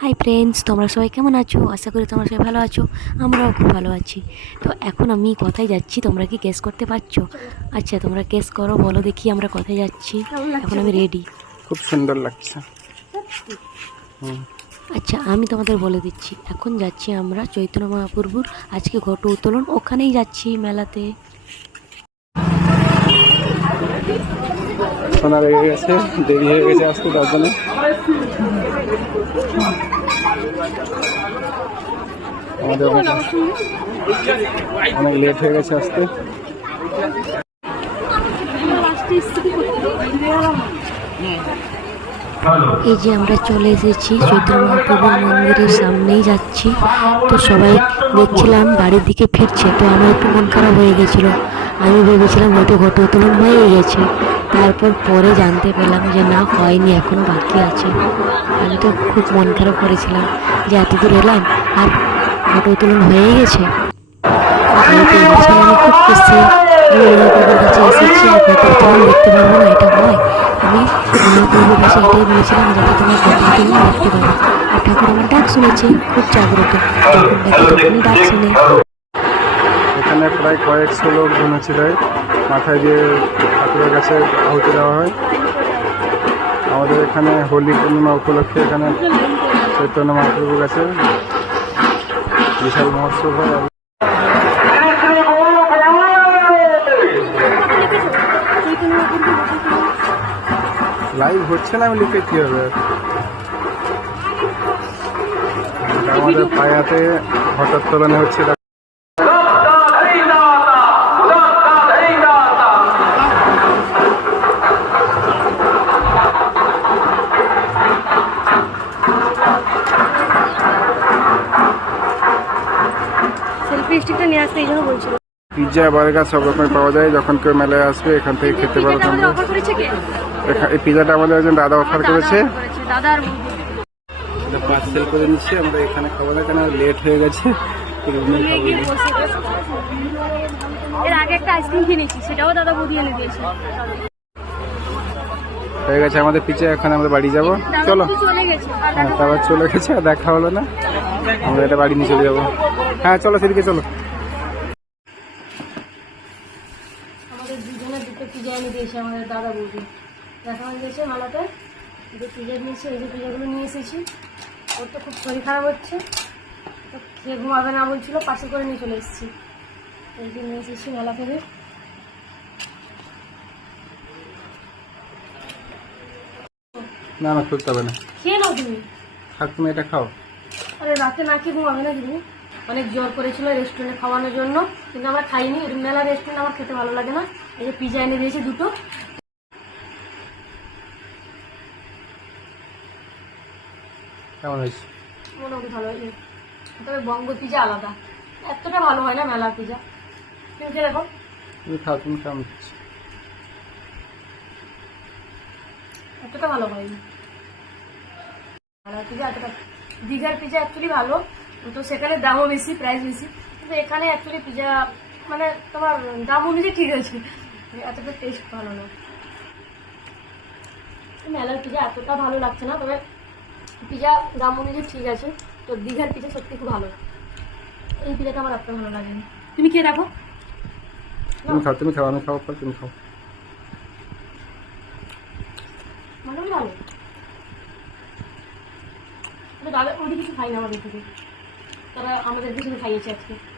Hi friends তোমরা সবাই কেমন আছো? আশা করি তোমরা সবাই ভালো আছো আমরাও খুব ভালো আছি। তো এখন আমি কোথায় যাচ্ছি তোমরা কি গেস করতে পারছ? আচ্ছা তোমরা গেস করো বলো দেখি আমরা কোথায় যাচ্ছি। এখন আমি রেডি খুব সুন্দর লাগছে। হুম। আচ্ছা আমি তোমাদের বলে দিচ্ছি এখন যাচ্ছি আমরা চৈতন্য মহাপ্রভুর আজকে ঘট উত্তোলন ওখানেই যাচ্ছি মেলাতে। সোনা লেগে গেছে দেরি হয়ে গেছে আসতে তার জন্য। আমাদের অনেক লেট হয়ে গেছে আসতে এই যে আমরা চলে এসেছি চৈতন্য মহাপ্রভুর মন্দিরের সামনেই যাচ্ছি। তো সবাই দেখছিলাম বাড়ির দিকে ফিরছে, তো আমার একটু মন খারাপ হয়ে গেছিল। আমি ভেবেছিলাম হয়তো ঘট উত্তোলন হয়ে গেছে তারপর পরে জানতে পেলাম যে না, হয়নি, এখনও বাকি আছে। আমি তো খুব মন খারাপ করেছিলাম যে এত দূর এলাম আর ফটো উত্তোলন হয়ে গেছে। আমি খুব খুশি। দেখতে পারব না, এটা আমি কাছে এটাই আর ঠাকুর আমার ডাক খুব জাগ্রত। যখন ডাকি শুনে। এখানে প্রায় কয়েকশো লোক দেয় মাথায় দিয়ে ঠাকুরের কাছে আহুতি দেওয়া হয়। আমাদের এখানে হোলি পূর্ণিমা উপলক্ষে এখানে চৈতন্য মহাপ্রভুর কাছে বিশাল মহোৎসব হয়। লাইভ হচ্ছে না, আমি লিখে কি হবে? আমাদের পায়াতে ঘটোত্তোলনে হচ্ছে সেলফি নিয়ে আসতে এই জন্য বলছিল। পিৎজা বার্গার সব রকমের পাওয়া যায়। যখন কেউ মেলায় আসবে এখান থেকে খেতে পারো তোমরা। করেছে এই পিৎজাটা আমাদের একজন দাদা অফার করেছে। দাদা আর পার্সেল করে নিচ্ছি আমরা এখানে খাব না কেন? লেট হয়ে গেছে। এর আগে একটা আইসক্রিম কিনেছি সেটাও দাদা বৌদি এনে দিয়েছে। হয়ে গেছে, আমাদের পিৎজা এখন আমরা বাড়ি যাব। চলো। গেছে হ্যাঁ তারপর চলে গেছে, আর দেখা হলো না। আমরা এটা বাড়ি নিয়ে চলে যাব। হ্যাঁ চলো সেদিকে চলো। আমাদের দুজনের দুটো পিজা এনে দিয়েছে, আমাদের দাদা বৌদি। দেখানো দিয়েছে মালাতে। যে পিজা নিয়েছে এই যে পিজাগুলো নিয়ে এসেছি। ওর তো খুব শরীর খারাপ হচ্ছে। তো খেয়ে ঘুমাবে না বলছিল, পাশে করে নিয়ে চলে এসেছি। এই যে নিয়ে এসেছি মেলা থেকে। না না খুলতে হবে না। খেয়ে নাও তুমি। থাক তুমি এটা খাও। আরে রাতে না খেয়ে ঘুমাবে না তুমি অনেক জোর করেছিল রেস্টুরেন্টে খাওয়ানোর জন্য। কিন্তু আমরা খাইনি। মেলা রেস্টুরেন্ট আমার খেতে ভালো লাগে না। এই যে পিজা এনে দিয়েছে দুটো। কেমন হয়েছে? মোটামুটি ভালো হয়েছে। তবে বঙ্গ পিজা আলাদা। এতটা ভালো হয় না মেলা পিজা তুমি খেয়ে দেখো। তুমি খাও তুমি খাও আমি এতটা ভালো হয়নি। মেলার পিজা এতটা দীঘার পিজা অ্যাকচুয়ালি ভালো, তো সেখানে দামও বেশি প্রাইস বেশি। কিন্তু এখানে অ্যাকচুয়ালি পিজা মানে তোমার দাম অনুযায়ী ঠিক আছে। এতটা টেস্ট ভালো না। মেলার পিজা এতটা ভালো লাগছে না, তবে পিজা দাম অনুযায়ী ঠিক আছে। তো দীঘার পিজা সত্যি খুব ভালো। এই পিজাটা আমার এত ভালো লাগেনি। তুমি খেয়ে দেখো। তুমি খাও তুমি খাও, আমি খাও তুমি খাও মানে ভালো তবে দাদা ওটি কিছু খাই না আমাদের থেকে। তারা আমাদের কিছু খাইয়েছে আজকে।